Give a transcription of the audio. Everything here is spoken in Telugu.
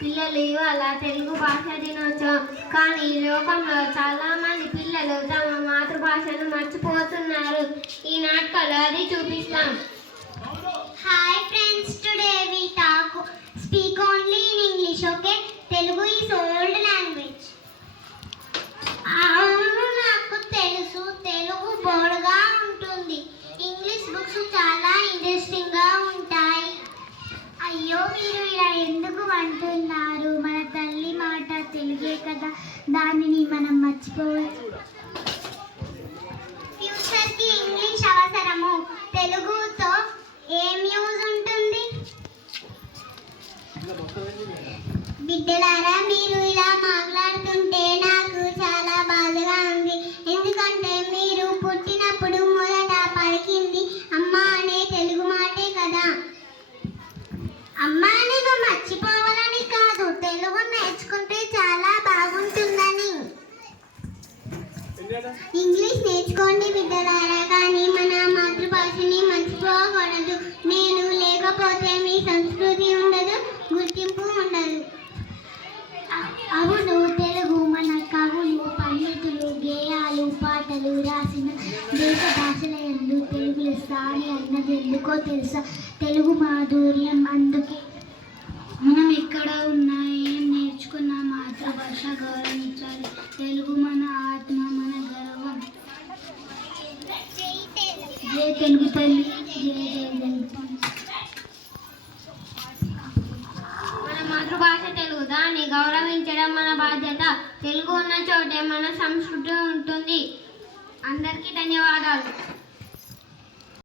పిల్లలు ఇవాళ తెలుగు భాష దినోత్సవం. కానీ ఈ లోకంలో చాలా మంది పిల్లలు తమ మాతృభాషను మర్చిపోతున్నారు. ఈ నాటకాలు అది చూపిస్తాం. Hi friends, today we speak only in English, okay? Telugu is old language. అవును, నాకు తెలుసు, తెలుగు బోర్డుగా ఉంటుంది. ఇంగ్లీష్ బుక్స్ చాలా ఇంట్రెస్టింగ్ గా ఉంటాయి. అయ్యో, మీరు ఇలా ఎందుకు అంటున్నారు? మన తల్లి మాట తెలుగే కదా, దానిని మనం మర్చిపోవచ్చు. ఫ్యూచర్ కి ఇంగ్లీష్ అవసరము. తెలుగుతో ఏం యూజ్ ఉంటుంది? బిడ్డలారా, మీరు ఇలా మాట్లాడుతుంటే నాకు చాలా బాధగా ఉంది. ఎందుకంటే మీరు పుట్టినప్పుడు మొదట పలికింది అమ్మ అనే తెలుగు మాటే కదా. అమ్మ అనేది మర్చిపోవాలని కాదు, తెలుగు నేర్చుకుంటే చాలా బాగుంటుందని. ఇంగ్లీష్ నేర్చుకోండి బిడ్డలారా, కానీ మన మాతృభాషని మర్చిపోకూడదు. నేను లేకపోతే మీ సంస్కృతి ఉండదు, గుర్తింపు ఉండదు. అవును, తెలుగు మన కవులు, పండితులు గేయాలు, పాటలు రాసిన దేశ భాషల యందు తెలుగులో సారి అన్నది ఎందుకో తెలుసా? తెలుగు మాధుర్యం. అందుకే మనం ఎక్కడ ఉన్నా, ఏం నేర్చుకున్నా మాతృభాష గౌరవించాలి. తెలుగు మన ఆత్మ, మన గర్వం. జై తెలుగు తల్లి, జై జై తెలుగు. మన మాతృభాష తెలుగు, దాన్ని గౌరవించడం మన బాధ్యత. తెలుగు ఉన్న చోటే మన సంస్కృతి ఉంటుంది. అందరికీ ధన్యవాదాలు.